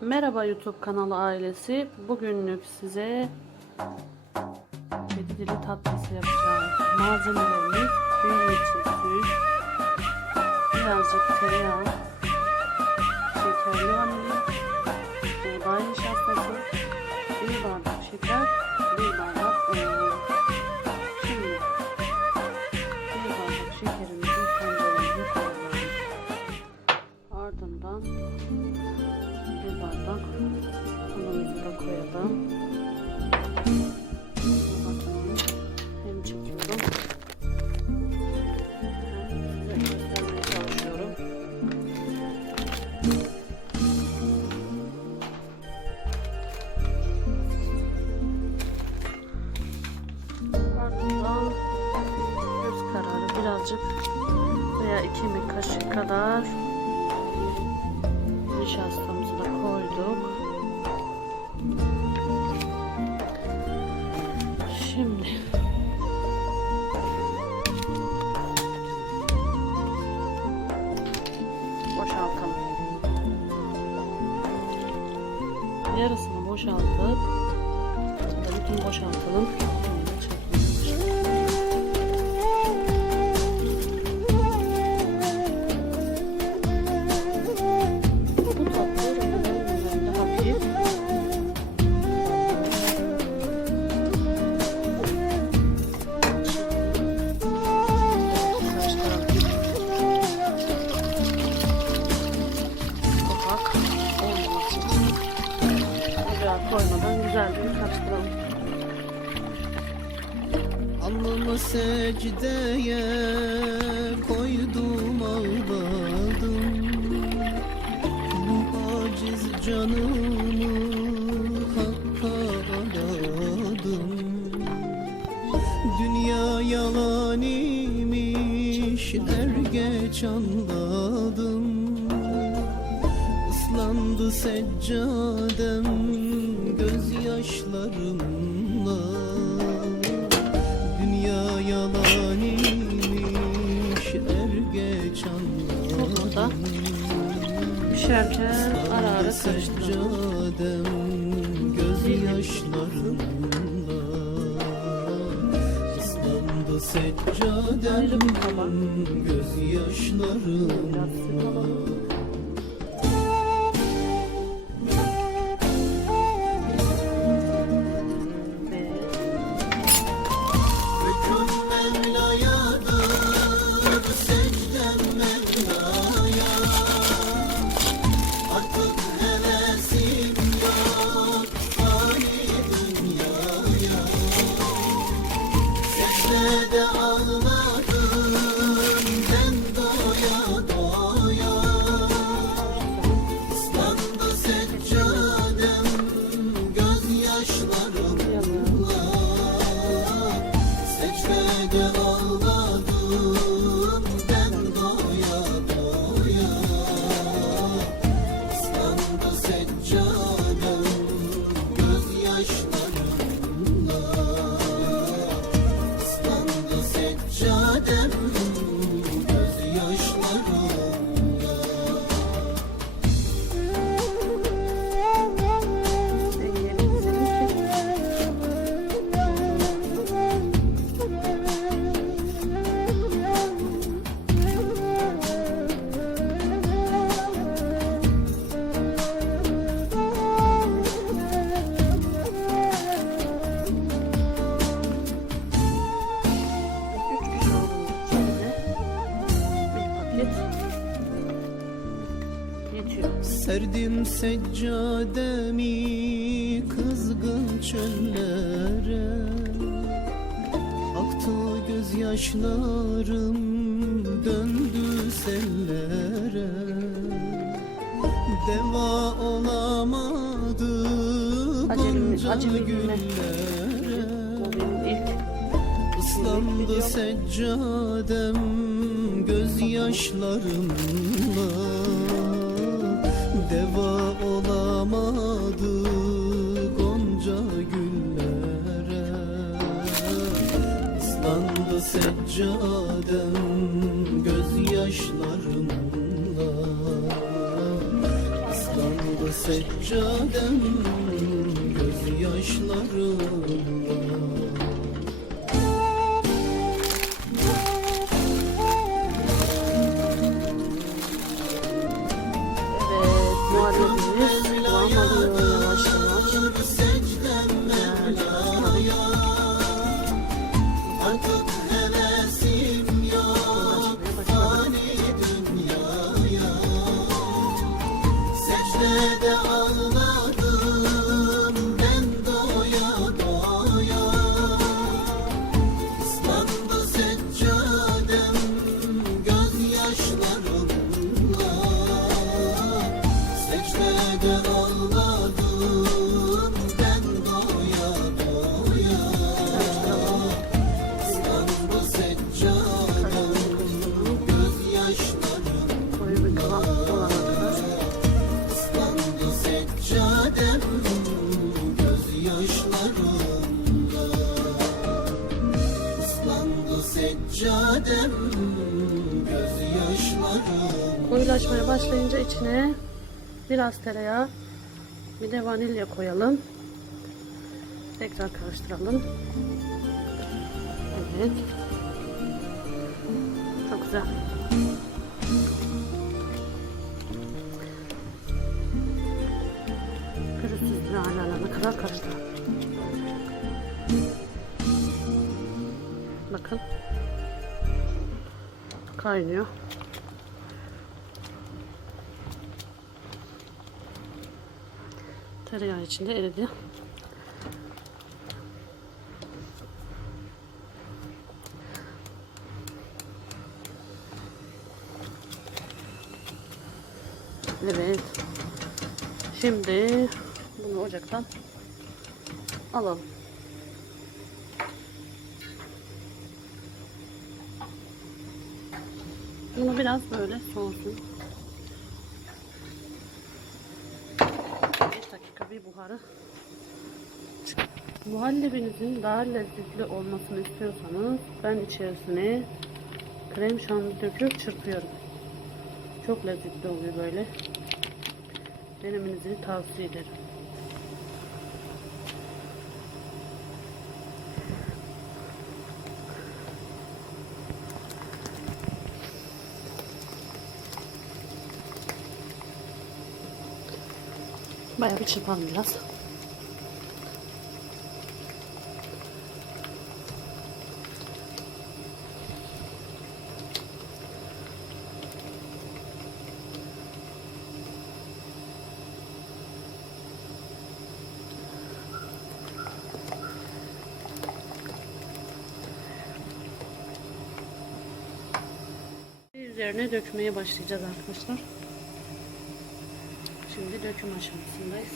Merhaba YouTube kanalı ailesi. Bugünlük size kedi dili tatlısı yapacağım. Malzemelerimiz düğün için süt, birazcık tereyağı, şekerli vanilya, koyalım. Hem çekiyorum. Hem göstermeye çalışıyorum. Ardından göz kararı birazcık veya iki yemek kaşığı kadar nişastamızı da koyduk. Yarısını boşaltıp bütün boşaltalım. Koymadan güzel bir karıştıralım. Alnımı secdeye koydum ağladım Bu aciz canımı hakka adadım. Dünya yalan imiş er geç anladım. Islandı seccadem gözyaşlarımla Dünya yalan imiş er geç anladım pişerken ara ara karıştıralım. Seccadem gözyaşlarımla Islandı seccadem Ayrı bir Serdim seccademi kızgın çöllere. Aktı gözyaşlarım döndü sellere. Deva olamadı günler. güllere Islandı seccadem gözyaşlarımla Deva olamadı gonca güllere. Islandı seccadem gözyaşlarımla seccadem gözyaşlarımla seccadem Gözyaşlarım Koyulaşmaya başlayınca içine biraz tereyağı bir de vanilya koyalım. Tekrar karıştıralım. Evet. Çok güzel. Pürüzsüz bir hale alana kadar karıştıralım. Bakın. Kaynıyor. Tereyağı içinde eridi. Evet. Şimdi bunu ocaktan alalım. Bunu biraz böyle soğusun. Bir dakika bir buharı. Muhallebinizin daha lezzetli olmasını istiyorsanız ben içerisine krem şanlı döküp çırpıyorum. Çok lezzetli oluyor böyle. Denemenizi tavsiye ederim. Bayağı bir çırpalım biraz. Üzerine dökmeye başlayacağız arkadaşlar. Şimdi döküm aşamasındayız.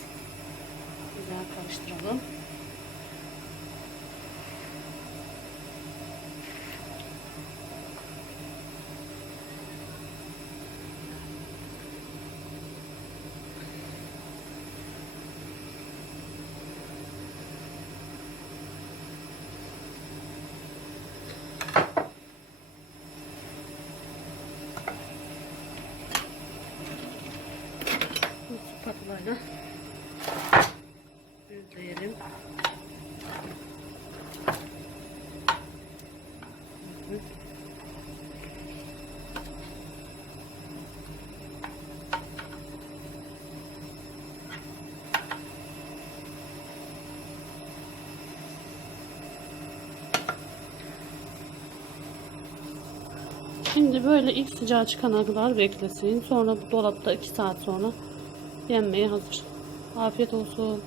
Güzel karıştıralım. Bu düzleyelim. Hı. Şimdi böyle ilk sıcağı çıkana kadar beklesin. Sonra bu dolapta 2 saat sonra yenmeye hazır. Afiyet olsun.